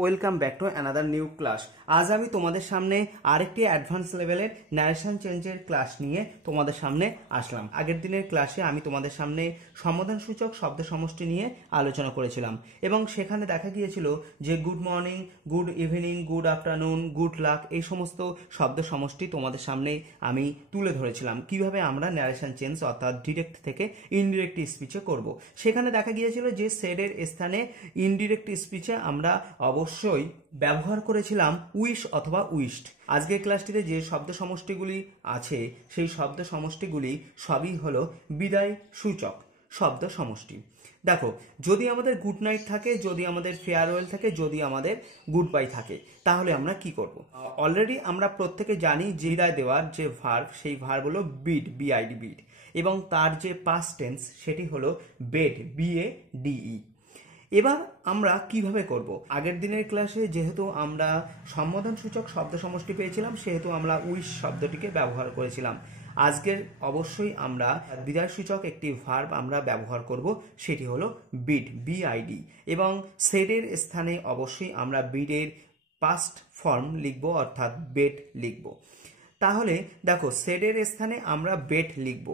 Welcome back to another new class. আজ আমি তোমাদের সামনে আরেকটি অ্যাডভান্স লেভেলের ন্যারেশন চেঞ্জের ক্লাস নিয়ে তোমাদের সামনে আসলাম। আগের দিনের ক্লাসে আমি তোমাদের সামনে সম্বোধনসূচক শব্দ সমষ্টি নিয়ে আলোচনা করেছিলাম এবং সেখানে দেখা গিয়েছিল যে good morning, good evening, good afternoon, good luck এই সমস্ত শব্দ সমষ্টি তোমাদের সামনে আমি তুলে ধরেছিলাম কিভাবে আমরা ন্যারেশন চেঞ্জ অর্থাৎ ডিরেক্ট থেকে ইনডিরেক্ট স্পিচে করব। সেখানে দেখা গিয়েছিল যে সেডের স্থানে ইনডিরেক্ট স্পিচে আমরা অবশ্যই ব্যবহার করেছিলাম উইশ অথবা উইশড। আজকের ক্লাসটিতে যে শব্দ সমষ্টিগুলি আছে সেই শব্দ সমষ্টিগুলি সবই হলো বিদায় সূচক শব্দ সমষ্টি। দেখো, যদি আমাদের গুড নাইট থাকে, যদি আমাদের ফেয়ারওয়েল থাকে, যদি আমাদের গুড বাই থাকে, তাহলে আমরা কি করব? অলরেডি আমরা প্রত্যেকে জানি যে বিদায় দেওয়ার যে ভার্ব সেই ভার্ব হলো বিড, বিআইডি বিড, এবং তার যে পাস্ট টেন্স সেটি হলো বেড, বিএডিই। এবার আমরা কিভাবে করব? আগের দিনের ক্লাসে যেহেতু আমরা সম্বোধনসূচক শব্দ সমষ্টি পেয়েছিলাম সেহেতু আমরা উইশ শব্দটিকে ব্যবহার করেছিলাম। আজকের অবশ্যই আমরা বিদায়সূচক একটি ভার্ব আমরা ব্যবহার করব, সেটি হলো বিড, বিআইডি, এবং সেডের স্থানে অবশ্যই আমরা বিডের পাস্ট ফর্ম লিখব অর্থাৎ বেড লিখব। তাহলে দেখো, সেডের স্থানে আমরা বেড লিখব,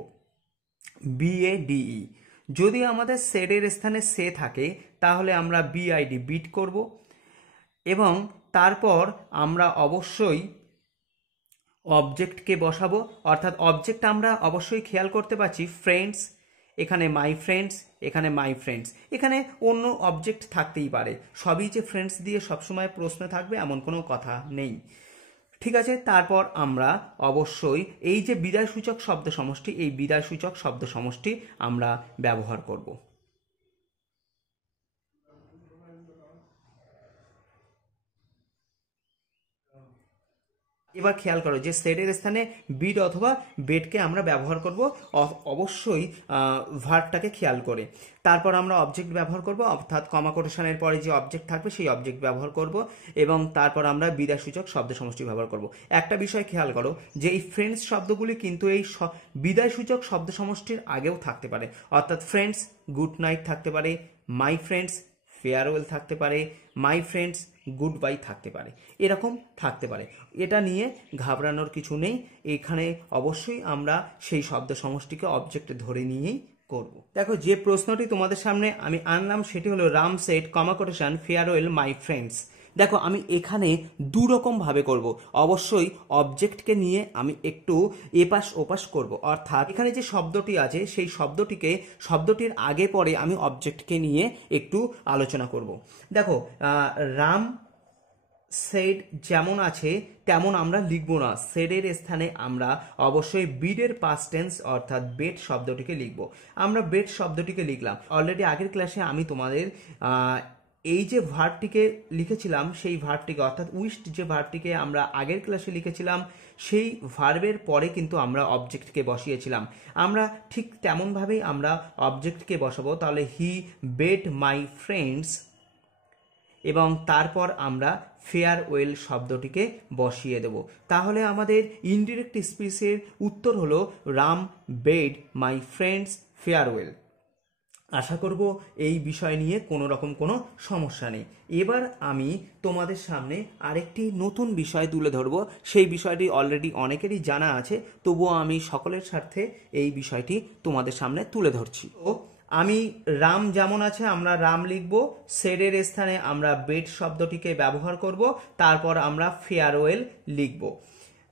বিএডিই। যদি আমাদের সেডের স্থানে সে থাকে তাহলে আমরা বিআইডি বিট করব, এবং তারপর আমরা অবশ্যই অবজেক্টকে বসাবো, অর্থাৎ অবজেক্ট আমরা অবশ্যই খেয়াল করতে পারছি ফ্রেন্ডস, এখানে মাই ফ্রেন্ডস, এখানে মাই ফ্রেন্ডস, এখানে অন্য অবজেক্ট থাকতেই পারে। সবই যে ফ্রেন্ডস দিয়ে সবসময় প্রশ্ন থাকবে এমন কোনো কথা নেই, ঠিক আছে। তারপর আমরা অবশ্যই এই যে বিদায়সূচক শব্দ সমষ্টি, এই বিদায়সূচক শব্দ সমষ্টি আমরা ব্যবহার করব। এবার খেয়াল করো যে সেডের স্থানে বিড অথবা বেডকে আমরা ব্যবহার করব অবশ্যই ভার্বটাকে খেয়াল করে। তারপর আমরা অবজেক্ট ব্যবহার করব, অর্থাৎ কমা কোটেশনের পরে যে অবজেক্ট থাকবে সেই অবজেক্ট ব্যবহার করব, এবং তারপর আমরা বিদায়সূচক শব্দ সমষ্টি ব্যবহার করব। একটা বিষয় খেয়াল করো যে এই ফ্রেন্ডস শব্দগুলি কিন্তু এই বিদায়সূচক শব্দ সমষ্টির আগেও থাকতে পারে, অর্থাৎ ফ্রেন্ডস গুড নাইট থাকতে পারে, মাই ফ্রেন্ডস ফেয়ারওয়েল থাকতে পারে, মাই ফ্রেন্ডস গুড বাই থাকতে পারে, এরকম থাকতে পারে। এটা নিয়ে ঘাবড়ানোর কিছু নেই। এখানে অবশ্যই আমরা সেই শব্দ সমষ্টিকে অবজেক্ট ধরে নিয়েই করব। দেখো, যে প্রশ্নটি তোমাদের সামনে আমি আনলাম সেটি হলো Ram shed comma quotation farewell my friends. দেখো, আমি এখানে দুরকম ভাবে করব। অবশ্যই অবজেক্টকে নিয়ে আমি একটু এপাশ ওপাশ করব, অর্থাৎ এখানে যে শব্দটি আছে সেই শব্দটির আগে পরে আমি অবজেক্টকে নিয়ে একটু আলোচনা করব। দেখো, রাম সেড যেমন আছে তেমন আমরা লিখব না, সেডের স্থানে আমরা অবশ্যই বিডের পাস্ট টেন্স অর্থাৎ বেড শব্দটিকে লিখব। আমরা বেড শব্দটিকে লিখলাম। অলরেডি আগের ক্লাসে আমি তোমাদের এই যে ভার্বটিকে লিখেছিলাম সেই ভার্বটিকে, অর্থাৎ উইশড যে ভার্বটিকে আমরা আগের ক্লাসে লিখেছিলাম সেই ভার্বের পরে কিন্তু আমরা অবজেক্টকে বসিয়েছিলাম। আমরা ঠিক তেমনভাবেই আমরা অবজেক্টকে বসাবো। তাহলে হি বেড মাই ফ্রেন্ডস, এবং তারপর আমরা ফেয়ারওয়েল শব্দটিকে বসিয়ে দেব। তাহলে আমাদের ইনডিরেক্ট স্পিচের উত্তর হলো Ram bade my friends farewell. আশা করব এই বিষয় নিয়ে কোনো রকম কোনো সমস্যা নেই। এবার আমি তোমাদের সামনে আরেকটি নতুন বিষয় তুলে ধরব। সেই বিষয়টি অলরেডি অনেকেরই জানা আছে, তবুও আমি সকলের স্বার্থে এই বিষয়টি তোমাদের সামনে তুলে ধরছি। ও আমি রাম যেমন আছে আমরা রাম লিখব, সেডের স্থানে আমরা বেড শব্দটিকে ব্যবহার করব, তারপর আমরা ফেয়ারওয়েল লিখব।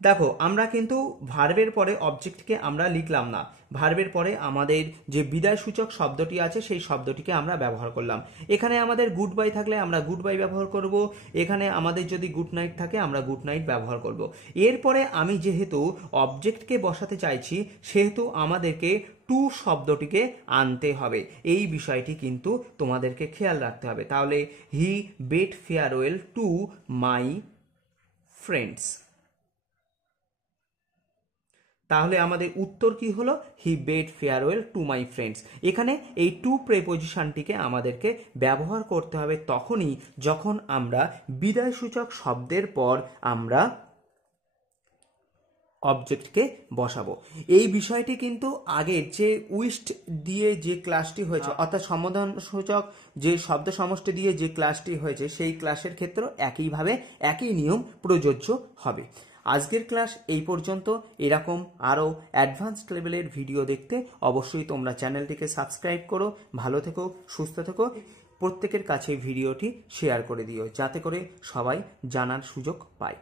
দেখো, আমরা কিন্তু ভার্বের পরে অবজেক্টকে আমরা লিখলাম না, ভার্বের পরে আমাদের যে বিদায়সূচক শব্দটি আছে সেই শব্দটিকে আমরা ব্যবহার করলাম। এখানে আমাদের গুড বাই থাকলে আমরা গুড বাই ব্যবহার করব, এখানে আমাদের যদি গুড নাইট থাকে আমরা গুড নাইট ব্যবহার করব। এরপরে আমি যেহেতু অবজেক্টকে বসাতে চাইছি সেহেতু আমাদেরকে টু শব্দটিকে আনতে হবে, এই বিষয়টি কিন্তু তোমাদেরকে খেয়াল রাখতে হবে। তাহলে he bade farewell to my friends. তাহলে আমাদের উত্তর কি হলো? He bade farewell to my friends. এখানে এই টু প্রেপোজিশনটিকে আমাদেরকে ব্যবহার করতে হবে তখনই যখন আমরা বিদায়সূচক শব্দের পর আমরা অবজেক্টকে বসাবো। এই বিষয়টি কিন্তু আগের যে উইস্ট দিয়ে যে ক্লাসটি হয়েছে, অর্থাৎ সম্বোধনসূচক যে শব্দ সমষ্টি দিয়ে যে ক্লাসটি হয়েছে সেই ক্লাসের ক্ষেত্রেও একইভাবে একই নিয়ম প্রযোজ্য হবে। আজকের ক্লাস এই পর্যন্ত। এরকম আরও অ্যাডভান্সড লেভেলের ভিডিও দেখতে অবশ্যই তোমরা চ্যানেলটিকে সাবস্ক্রাইব করো। ভালো থেকো, সুস্থ থেকো। প্রত্যেকের কাছে ভিডিওটি শেয়ার করে দিও যাতে করে সবাই জানার সুযোগ পায়।